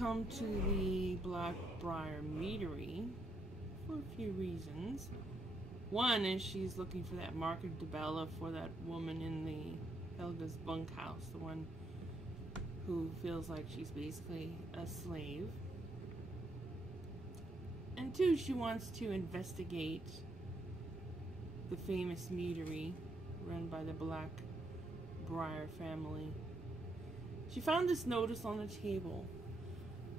come to the Black-Briar Meadery for a few reasons. One is she's looking for that market to Bella for that woman in the Helga's bunkhouse, the one who feels like she's basically a slave. And two, she wants to investigate the famous meadery run by the Black-Briar family. She found this notice on the table.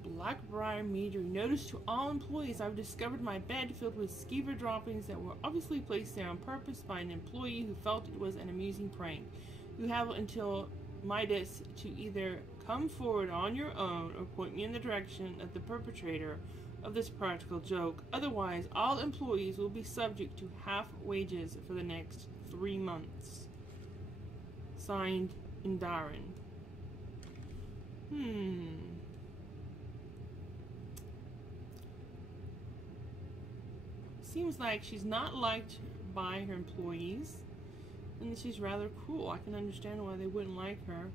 Black-Briar Meadery. Notice to all employees, I've discovered my bed filled with skeever droppings that were obviously placed there on purpose by an employee who felt it was an amusing prank. You have until Midas to either come forward on your own or point me in the direction of the perpetrator of this practical joke. Otherwise, all employees will be subject to half wages for the next 3 months. Signed, Indarin. Seems like she's not liked by her employees, and she's rather cruel. I can understand why they wouldn't like her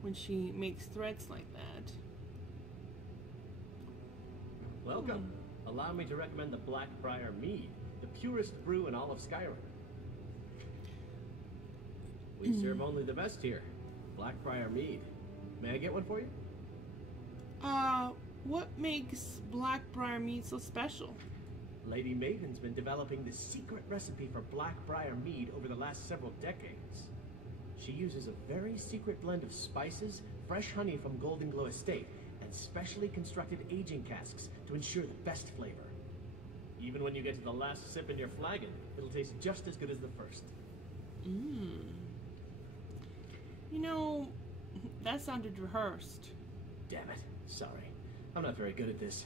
when she makes threats like that. Welcome. Allow me to recommend the Black-Briar Mead, the purest brew in all of Skyrim. We serve only the best here. Black-Briar Mead. May I get one for you? What makes Black-Briar Mead so special? Lady Maiden's been developing the secret recipe for Black-Briar Mead over the last several decades. She uses a very secret blend of spices, fresh honey from Golden Glow Estate, and specially constructed aging casks to ensure the best flavor. Even when you get to the last sip in your flagon, it'll taste just as good as the first. You know, that sounded rehearsed. Damn it. Sorry. I'm not very good at this.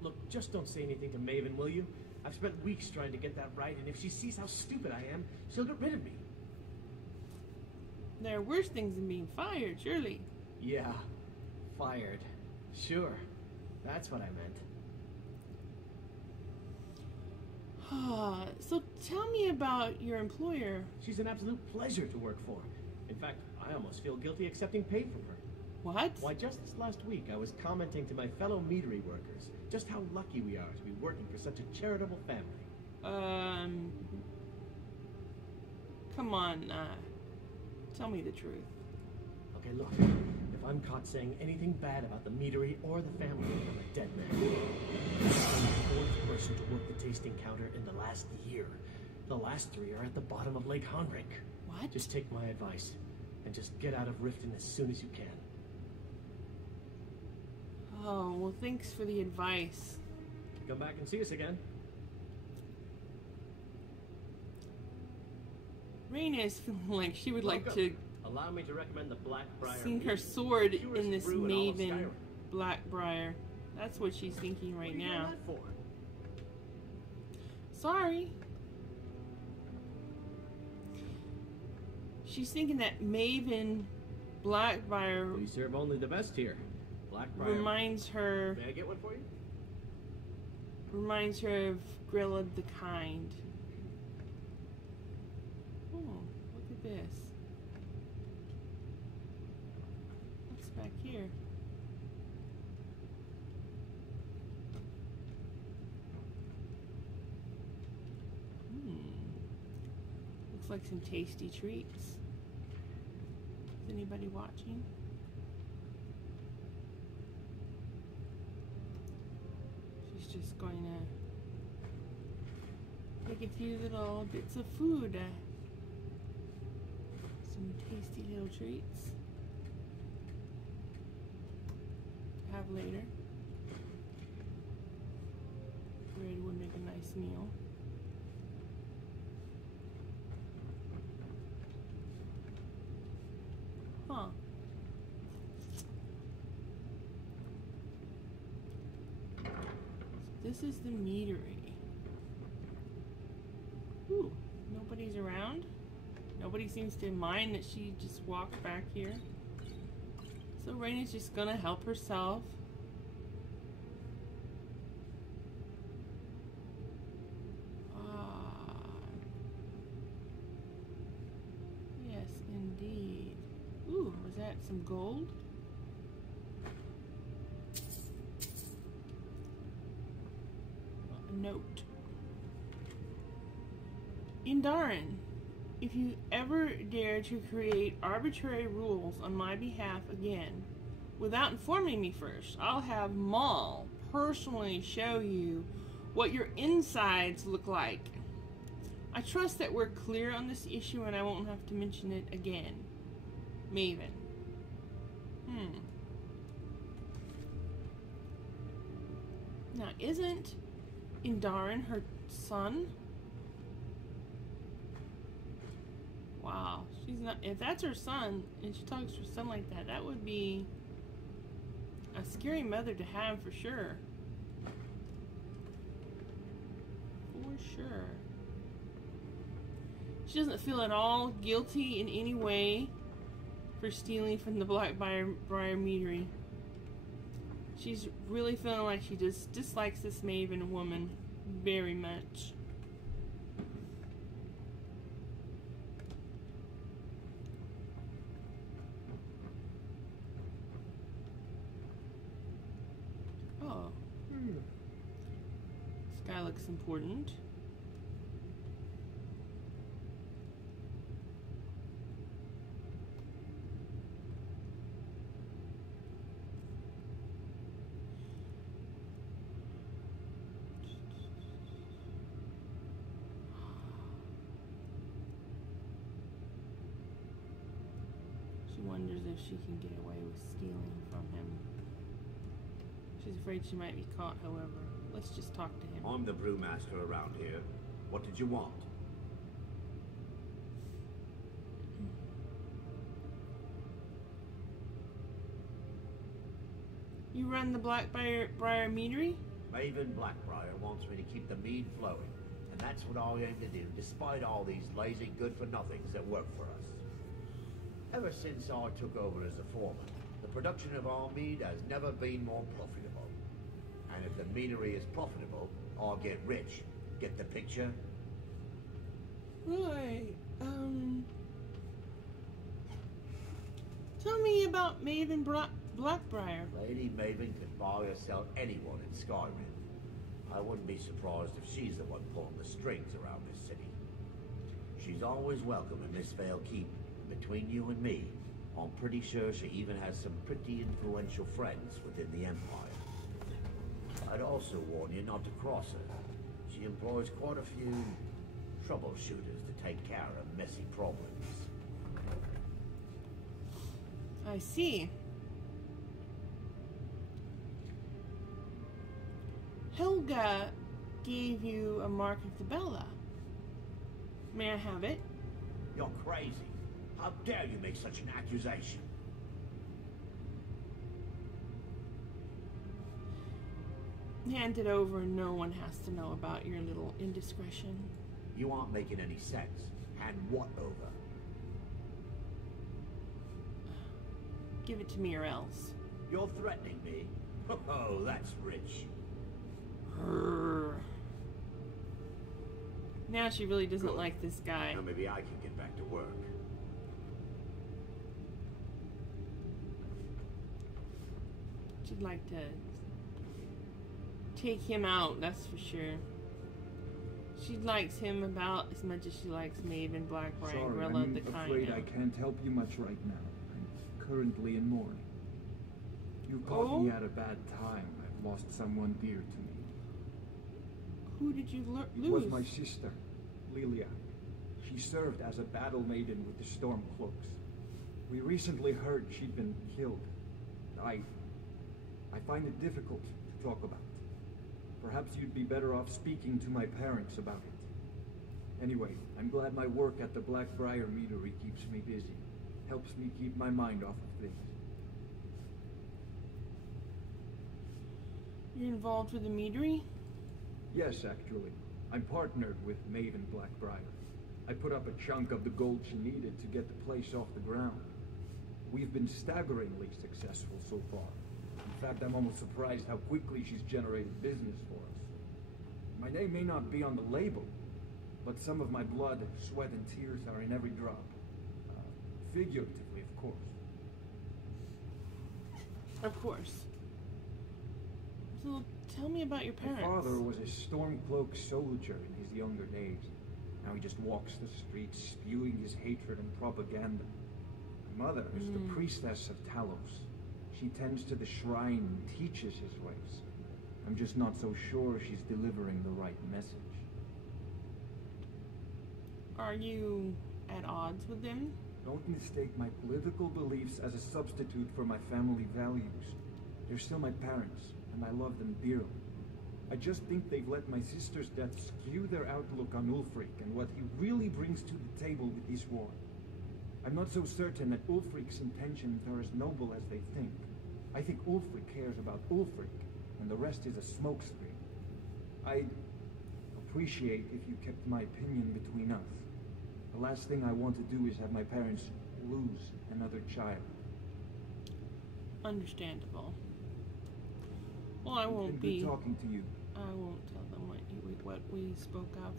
Look, just don't say anything to Maven, will you? I've spent weeks trying to get that right, and if she sees how stupid I am, she'll get rid of me. There are worse things than being fired, surely. Yeah. Fired. Sure. That's what I meant. So tell me about your employer. She's an absolute pleasure to work for. In fact, I almost feel guilty accepting pay from her. What? Why, just this last week, I was commenting to my fellow Meadery workers just how lucky we are to be working for such a charitable family. Come on, tell me the truth. Okay, look, if I'm caught saying anything bad about the Meadery or the family, I'm a dead man. I'm the 4th person to work the tasting counter in the last year. The last 3 are at the bottom of Lake Honrink. What? Just take my advice, and just get out of Riften as soon as you can. Oh, well, thanks for the advice. Come back and see us again. Rayna is feeling like she would like to allow me to recommend the Black-Briar sink her sword in this Maven Black-Briar. That's what she's thinking right now. Sorry. She's thinking that Maven Black-Briar We serve only the best here. Black-Briar. reminds her. May I get one for you? Reminds her of Grilla the Kind. Oh, look at this. What's back here? Looks like some tasty treats. Is anybody watching? She's just going to take a few little bits of food. Some tasty little treats to have later. Bread would make a nice meal. Huh. This is the Meadery. Ooh, nobody's around. Nobody seems to mind that she just walked back here. So Rayna's just gonna help herself. Yes, indeed. Ooh, was that some gold? note. Indarin, if you ever dare to create arbitrary rules on my behalf again, without informing me first, I'll have Maul personally show you what your insides look like. I trust that we're clear on this issue and I won't have to mention it again. Maven. Now, isn't Indarin her son? Wow, she's not. If that's her son, and she talks to her son like that, that would be a scary mother to have for sure. For sure. She doesn't feel at all guilty in any way for stealing from the Black-Briar Meadery. She's really feeling like she just dislikes this Maven woman very much. Oh. This guy looks important. She wonders if she can get away with stealing from him. She's afraid she might be caught, however. Let's just talk to him. I'm the brewmaster around here. What did you want? You run the Black-Briar Meadery? Maven Black-Briar wants me to keep the mead flowing, and that's what I aim to do, despite all these lazy good-for-nothings that work for us. Ever since I took over as a foreman, the production of our mead has never been more profitable. And if the meadery is profitable, I'll get rich. Get the picture? Right. Tell me about Maven Black-Briar. Lady Maven can buy or sell anyone in Skyrim. I wouldn't be surprised if she's the one pulling the strings around this city. She's always welcome in this Vale Keep. Between you and me, I'm pretty sure she even has some pretty influential friends within the Empire. I'd also warn you not to cross her. She employs quite a few troubleshooters to take care of messy problems. I see. Helga gave you a mark of the Bella. May I have it? You're crazy. How dare you make such an accusation? Hand it over and no one has to know about your little indiscretion. You aren't making any sense. Hand what over? Give it to me or else. You're threatening me? Oh, that's rich. Now she really doesn't like this guy. Now maybe I can get back to work. She'd like to take him out, that's for sure. She likes him about as much as she likes Maven Black-Briar and Grilla the Kind. I'm afraid I can't help you much right now. I'm currently in mourning. You caught me at a bad time. I've lost someone dear to me. Who did you lose? It was my sister, Lilia. She served as a battle maiden with the Stormcloaks. We recently heard she'd been killed. I find it difficult to talk about. Perhaps you'd be better off speaking to my parents about it. Anyway, I'm glad my work at the Black-Briar Meadery keeps me busy. Helps me keep my mind off of things. You're involved with the Meadery? Yes, actually. I'm partnered with Maven Black-Briar. I put up a chunk of the gold she needed to get the place off the ground. We've been staggeringly successful so far. In fact, I'm almost surprised how quickly she's generated business for us. My name may not be on the label, but some of my blood, sweat, and tears are in every drop. Figuratively, of course. Of course. So, tell me about your My parents. father was a stormcloak soldier in his younger days. Now he just walks the streets spewing his hatred and propaganda. My mother is the priestess of Talos. She tends to the shrine and teaches his ways. I'm just not so sure she's delivering the right message. Are you at odds with them? Don't mistake my political beliefs as a substitute for my family values. They're still my parents, and I love them dearly. I just think they've let my sister's death skew their outlook on Ulfric and what he really brings to the table with this war. I'm not so certain that Ulfric's intentions are as noble as they think. I think Ulfric cares about Ulfric, and the rest is a smokescreen. I'd appreciate if you kept my opinion between us. The last thing I want to do is have my parents lose another child. Understandable. Well, I won't It's be. been good talking to you. I won't tell them what we spoke of.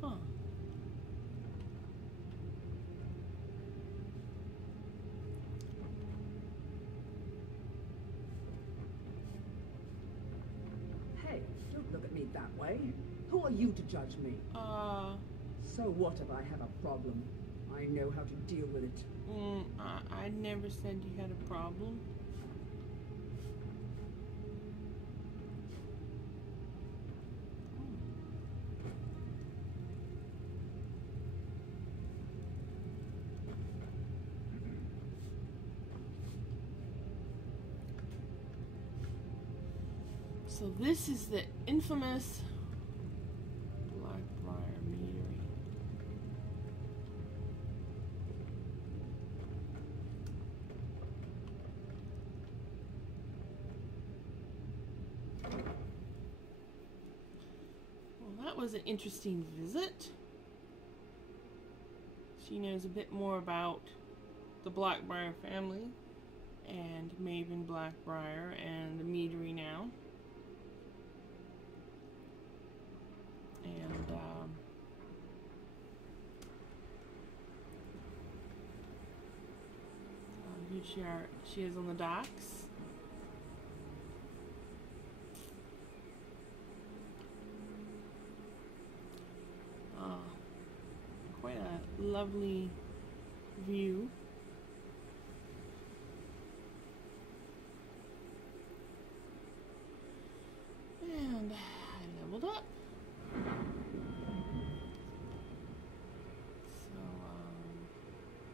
Huh. Hey, don't look at me that way. Who are you to judge me? So, So what if I have a problem? I know how to deal with it. I never said you had a problem. So this is the infamous Black-Briar Meadery. Well, that was an interesting visit. She knows a bit more about the Black-Briar family and Maven Black-Briar and the Meadery now. And here she is on the docks. Quite a lovely view. And I leveled up. So,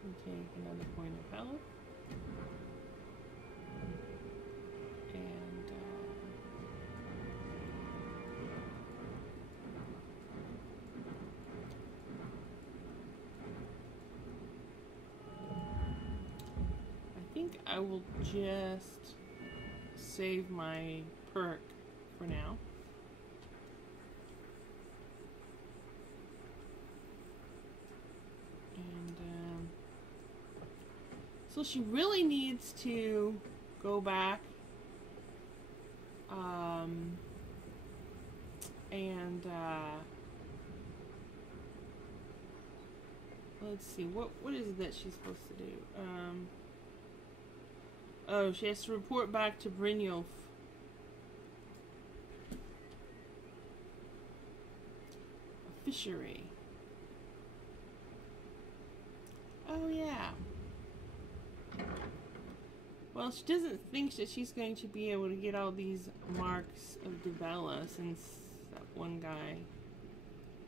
we take another point of health. And, I think I will just save my perk for now. And so she really needs to go back and let's see, what is it that she's supposed to do? Oh, she has to report back to Brynjolf. A fishery. Oh yeah. Well, she doesn't think that she's going to be able to get all these marks of Devella since that one guy,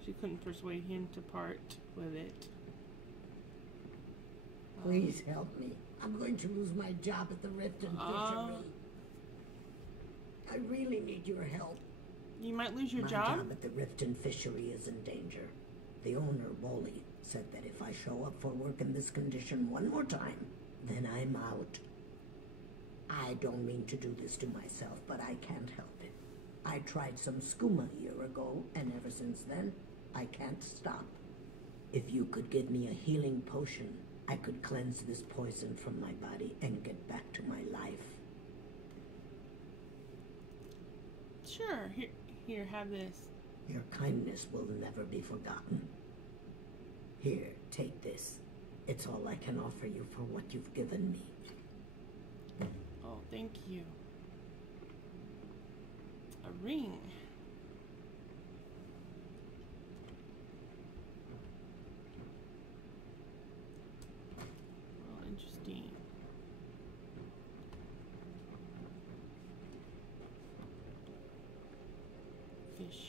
she couldn't persuade him to part with it. Please help me. I'm going to lose my job at the Rift and Fishery. I really need your help. You might lose your My job? job at the Rift and Fishery is in danger. The owner, Wooly, said that if I show up for work in this condition one more time, then I'm out. I don't mean to do this to myself, but I can't help it. I tried some skooma a year ago, and ever since then, I can't stop. If you could give me a healing potion, I could cleanse this poison from my body and get back to my life. Sure. Here, have this. Your kindness will never be forgotten. Here, take this. It's all I can offer you for what you've given me. Oh, thank you. A ring. Well, interesting. Fish.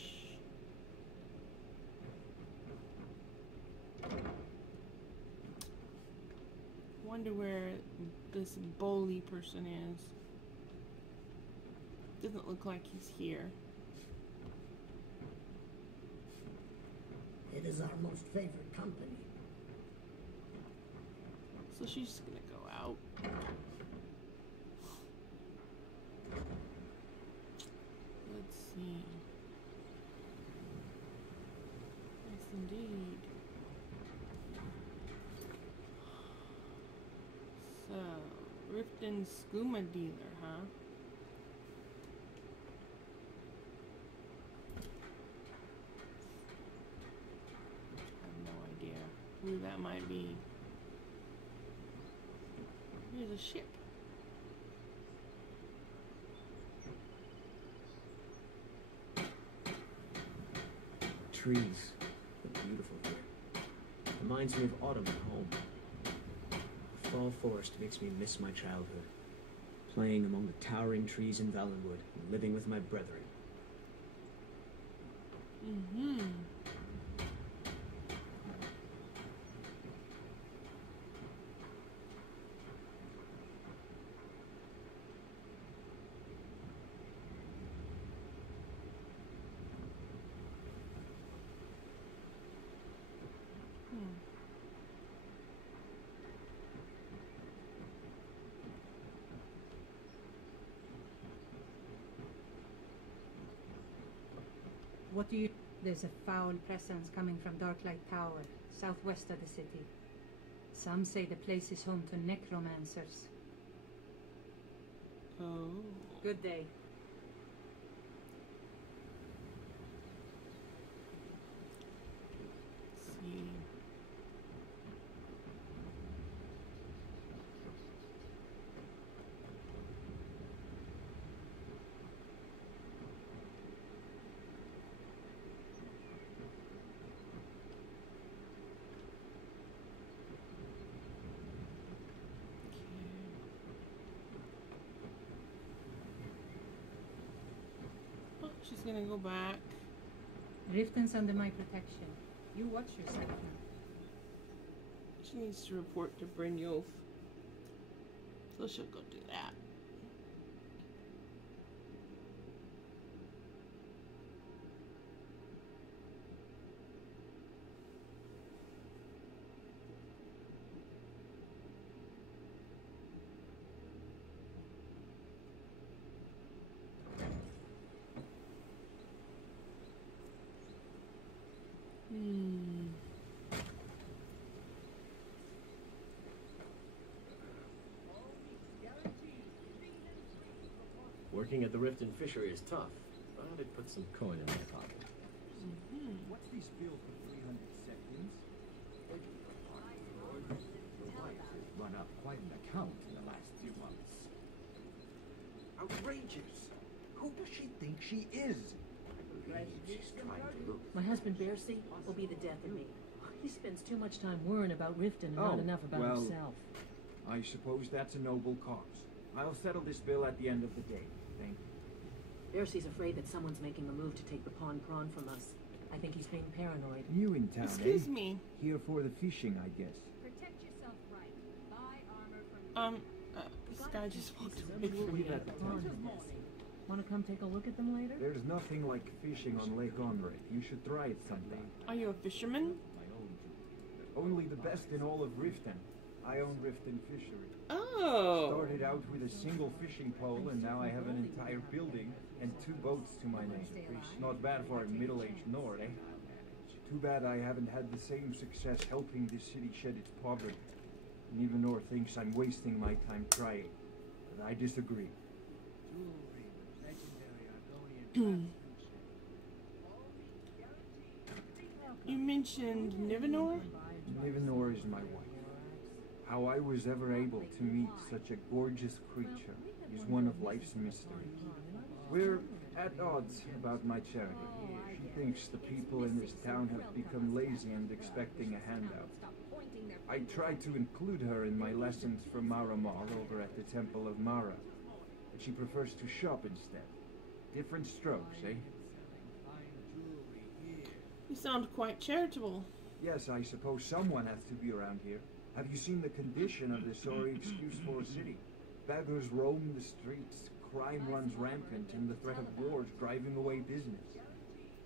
Wonder where this Bowley person is. Doesn't look like he's here. It is our most favored company. So she's just gonna go out. Let's see. Yes, indeed. So, Riften Skooma dealer, huh? I have no idea who that might be. Here's a ship. Trees. They're beautiful here. Reminds me of autumn at home. The fall forest makes me miss my childhood. Playing among the towering trees in Valenwood and living with my brethren. Mm-hmm. What do you... There's a foul presence coming from Darklight Tower, southwest of the city. Some say the place is home to necromancers. Oh. Good day. Let's see. She's gonna go back. Riften's under my protection. You watch yourself now. She needs to report to Brynjolf. So she'll go do that. Working at the Riften fishery is tough, but it puts some coin in my pocket. What's this bill for 300 seconds? Your wife has run up quite an account in the last few months. Outrageous! Who does she think she is? I believe she's trying to look. My husband Bercy will be the death of me. He spends too much time worrying about Riften and not enough about himself. I suppose that's a noble cause. I'll settle this bill at the end of the day. Thank you. Bercy's afraid that someone's making a move to take the pawn prawn from us. I think he's being paranoid. New in town, Excuse eh? me. Here for the fishing, I guess. Protect yourself right. Buy armor from... This guy just walked away from me. Leave at the Pawn time. business. Want to come take a look at them later? There's nothing like fishing on Lake Onray. You should try it sometime. Are you a fisherman? Only the best in all of Riften. I own Riften Fishery. Oh. Started out with a single fishing pole, and now I have an entire building and 2 boats to my name. Not bad for a middle-aged Nord, eh? Too bad I haven't had the same success helping this city shed its poverty. And even Nord thinks I'm wasting my time trying. But I disagree. You mentioned Nivenor? Nivenor is my wife. How I was ever able to meet such a gorgeous creature is one of life's mysteries. We're at odds about my charity. She thinks the people in this town have become lazy and expecting a handout. I try to include her in my lessons for Mara Mal over at the Temple of Mara, but she prefers to shop instead. Different strokes, eh? You sound quite charitable. Yes, I suppose someone has to be around here. Have you seen the condition of this sorry excuse for a city? Beggars roam the streets, crime runs rampant, and the threat of wars driving away business.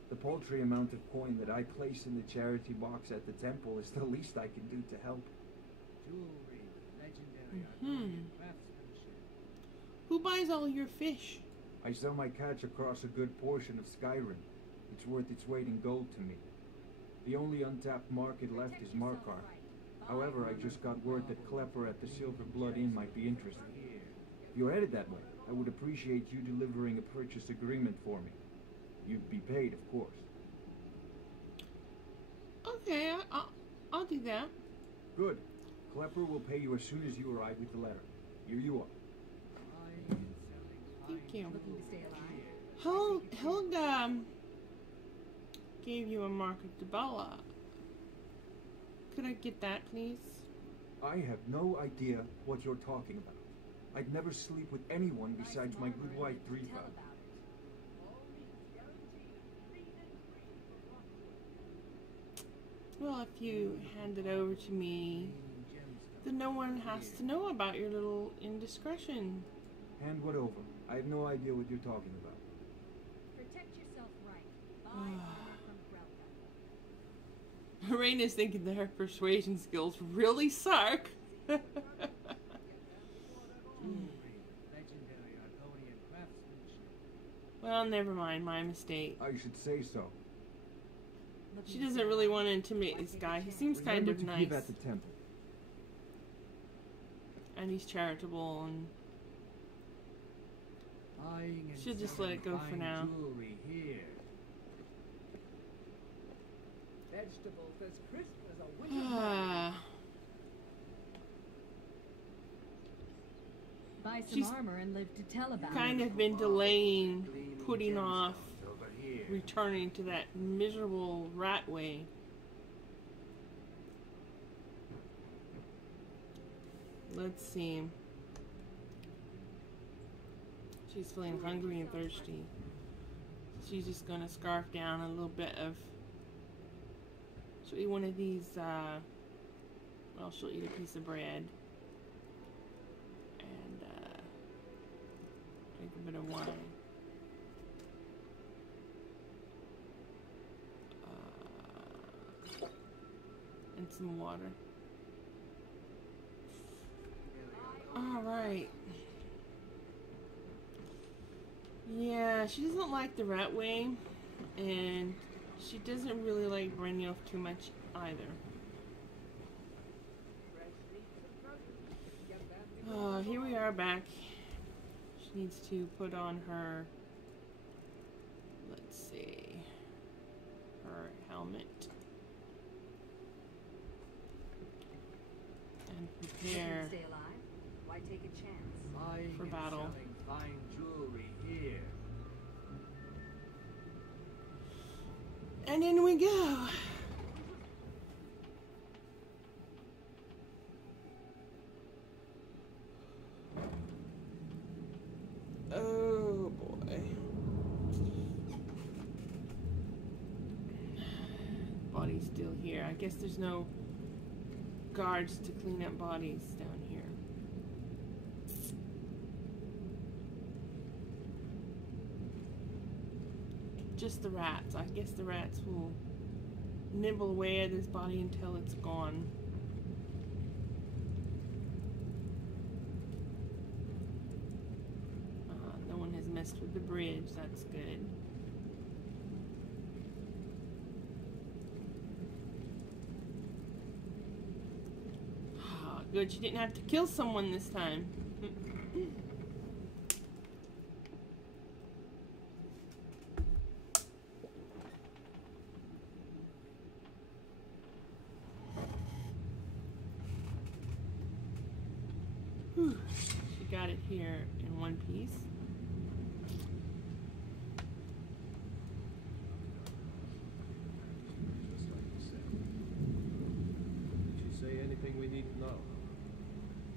The paltry amount of coin that I place in the charity box at the temple is the least I can do to help. Who buys all your fish? I sell my catch across a good portion of Skyrim. It's worth its weight in gold to me. The only untapped market left is Markarth. However, I just got word that Klepper at the Silver Blood Inn might be interested. If you're headed that way, I would appreciate you delivering a purchase agreement for me. You'd be paid, of course. Okay, I'll do that. Good. Klepper will pay you as soon as you arrive with the letter. Here you are. Thank you. Helga gave you a mark of Debala. Could I get that, please? I have no idea what you're talking about. I'd never sleep with anyone besides my good wife, Driva. Well, if you hand it over to me, then no one has to know about your little indiscretion. Hand what over? I have no idea what you're talking about. Protect yourself right. Rayna's thinking that her persuasion skills really suck. Well, never mind. My mistake. I should say so. She doesn't really want to intimidate this guy. He seems kind of nice. Give at the temple. And he's charitable, and she'll just let it go for now. Vegetables as crisp as a winter. Buy some She's armor and live to tell about kind it. of been delaying putting off returning to that miserable rat way. Let's see. She's feeling hungry and thirsty. She's just gonna scarf down a little bit of. She'll eat one of these, well, she'll eat a piece of bread. And, drink a bit of wine. And some water. Alright. Yeah, she doesn't like the rat way, and she doesn't really like Brynjolf too much either. Here we are back. She needs to put on her, let's see, her helmet. And prepare Stay alive. Why take a chance? for battle. Fine jewelry here. And in we go. Oh boy. Body's still here. I guess there's no guards to clean up bodies down here. Just the rats. I guess the rats will nibble away at his body until it's gone. No one has messed with the bridge. That's good. Good, she didn't have to kill someone this time. got it here in one piece. Did she say anything we need to know?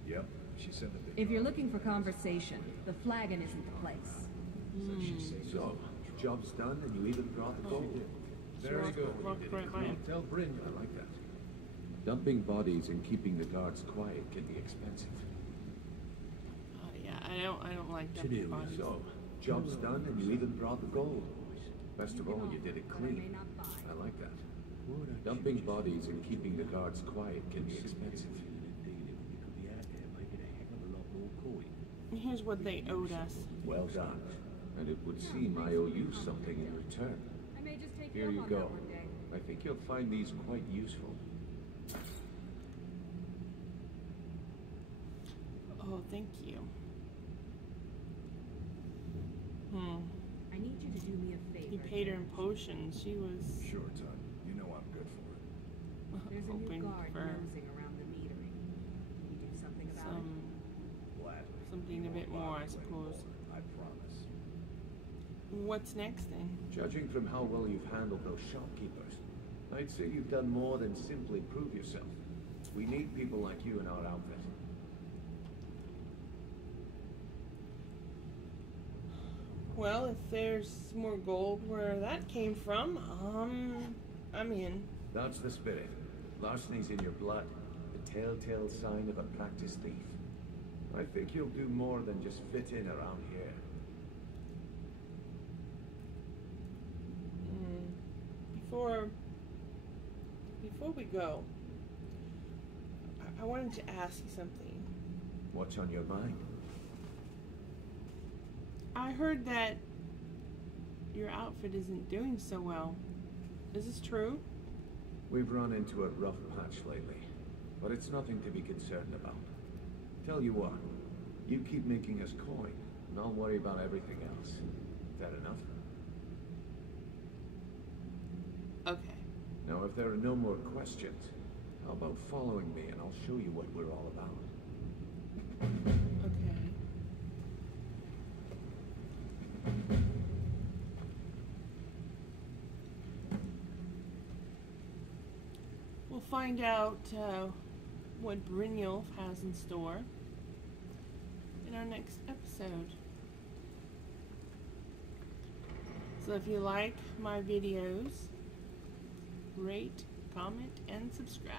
Yep, she said that If you're looking for conversation, the flagon isn't the place. So, job's done and you even brought the gold. Very good. Walked right by him. Tell Bryn. I like that. dumping bodies and keeping the guards quiet can be expensive. Oh yeah, I don't like dumping bodies. So, job's done and you even brought the gold. Best of all, you did it clean. I like that. Dumping bodies and keeping the guards quiet can be expensive. And here's what they owed us. Well done. And it would seem I owe you something in return. I may just take Here up you on go. that one day. I think you'll find these quite useful. Oh, thank you. I need you to do me a favor. He paid her in potions. She was Sure, Todd. You know I'm good for it. There's a new hoping guard for nosing around the meadery. Can you do something about it? something a bit more, I suppose. I promise. What's next then? Judging from how well you've handled those shopkeepers, I'd say you've done more than simply prove yourself. We need people like you in our outfit. Well, if there's more gold where that came from, I'm in. That's the spirit. Larceny's in your blood. The telltale sign of a practiced thief. I think you'll do more than just fit in around here. Before we go, I wanted to ask you something. What's on your mind? I heard that your outfit isn't doing so well. Is this true? We've run into a rough patch lately, but it's nothing to be concerned about. Tell you what, you keep making us coin, and I'll worry about everything else. Is that enough? Okay. Now, if there are no more questions, how about following me and I'll show you what we're all about? Okay. We'll find out what Brynjolf has in store in our next episode. So if you like my videos, rate, comment, and subscribe.